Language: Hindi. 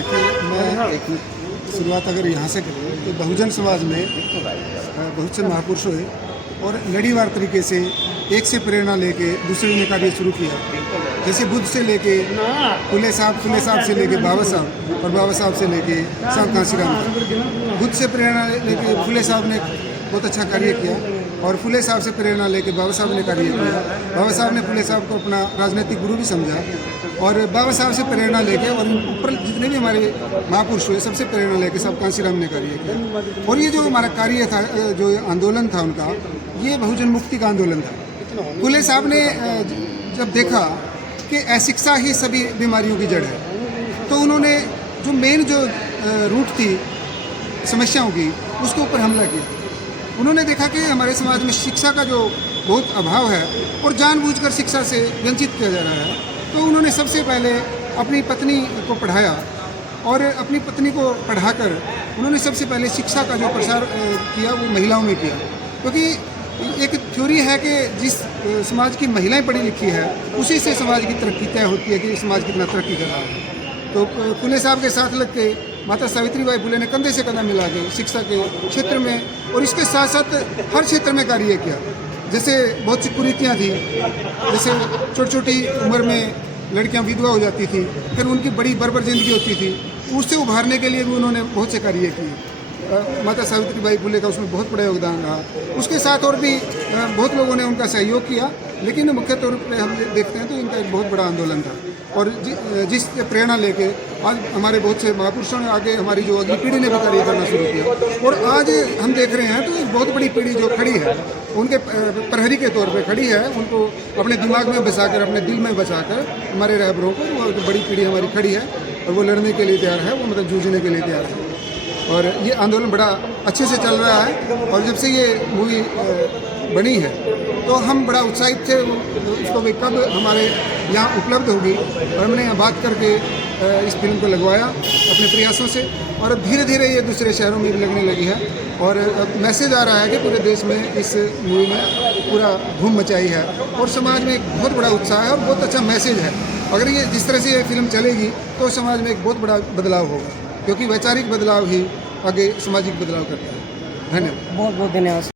देखिए, मैं एक शुरुआत अगर यहाँ से करूँ तो बहुजन समाज में बहुत से महापुरुष हुए और लड़ीवार तरीके से एक से प्रेरणा लेके दूसरे ने कार्य शुरू किया। जैसे बुद्ध से लेके फुले साहब से लेके बाबा साहब और बाबा साहब से लेके साहब कांशीराम तक। बुद्ध से प्रेरणा लेके फुले साहब ने बहुत अच्छा कार्य किया और फुले साहब से प्रेरणा लेके बाबा साहब ने कार्य किया। बाबा साहब ने फुले साहब को अपना राजनीतिक गुरु भी समझा और बाबा साहब से प्रेरणा लेके और ऊपर जितने भी हमारे महापुरुष हुए सबसे प्रेरणा लेके सब कांशीराम ने कार्य किया। और ये जो हमारा कार्य था, जो आंदोलन था उनका, ये बहुजन मुक्ति का आंदोलन था। फुले साहब ने जब देखा कि अशिक्षा ही सभी बीमारियों की जड़ है, तो उन्होंने जो मेन जो रूट थी समस्याओं की, उसके ऊपर हमला किया। उन्होंने देखा कि हमारे समाज में शिक्षा का जो बहुत अभाव है और जानबूझकर शिक्षा से वंचित किया जा रहा है, तो उन्होंने सबसे पहले अपनी पत्नी को पढ़ाया और अपनी पत्नी को पढ़ाकर उन्होंने सबसे पहले शिक्षा का जो प्रसार किया वो महिलाओं में किया। क्योंकि एक थ्योरी है कि जिस समाज की महिलाएं पढ़ी लिखी है उसी से समाज की तरक्की तय होती है कि समाज कितना तरक्की कर रहा है। तो फुले साहब के साथ लग के माता सावित्रीबाई फुले ने कंधे से कंधा मिला के शिक्षा के क्षेत्र में और इसके साथ साथ हर क्षेत्र में कार्य किया। जैसे बहुत सी कुरीतियाँ थी, जैसे छोटी छोटी उम्र में लड़कियां विधवा हो जाती थी, फिर उनकी बड़ी बर्बर जिंदगी होती थी, उससे उभारने के लिए भी उन्होंने बहुत से कार्य किए। माता सावित्रीबाई फुले का उसमें बहुत बड़ा योगदान रहा। उसके साथ और भी बहुत लोगों ने उनका सहयोग किया, लेकिन मुख्य तौर पर हम देखते हैं तो इनका एक बहुत बड़ा आंदोलन था। और जिस प्रेरणा लेके आज हमारे बहुत से महापुरुषों ने आगे हमारी जो अगली पीढ़ी ने भी कार्य करना शुरू किया। और आज हम देख रहे हैं तो एक बहुत बड़ी पीढ़ी जो खड़ी है, उनके प्रहरी के तौर पे खड़ी है, उनको अपने दिमाग में बसाकर, अपने दिल में बसाकर हमारे रहबरों को वो बड़ी पीढ़ी हमारी खड़ी है और वो लड़ने के लिए तैयार है, वो मतलब जूझने के लिए तैयार है। और ये आंदोलन बड़ा अच्छे से चल रहा है। और जब से ये मूवी बनी है तो हम बड़ा उत्साहित थे उसको भी कब हमारे यहाँ उपलब्ध होगी, और हमने यहाँ बात करके इस फिल्म को लगवाया अपने प्रयासों से। और अब धीरे धीरे ये दूसरे शहरों में भी लगने लगी है और मैसेज आ रहा है कि पूरे देश में इस मूवी में पूरा धूम मचाई है और समाज में एक बहुत बड़ा उत्साह है और बहुत अच्छा मैसेज है। अगर ये जिस तरह से ये फिल्म चलेगी तो समाज में एक बहुत बड़ा बदलाव होगा, क्योंकि वैचारिक बदलाव ही आगे सामाजिक बदलाव करता है। धन्यवाद। बहुत बहुत धन्यवाद।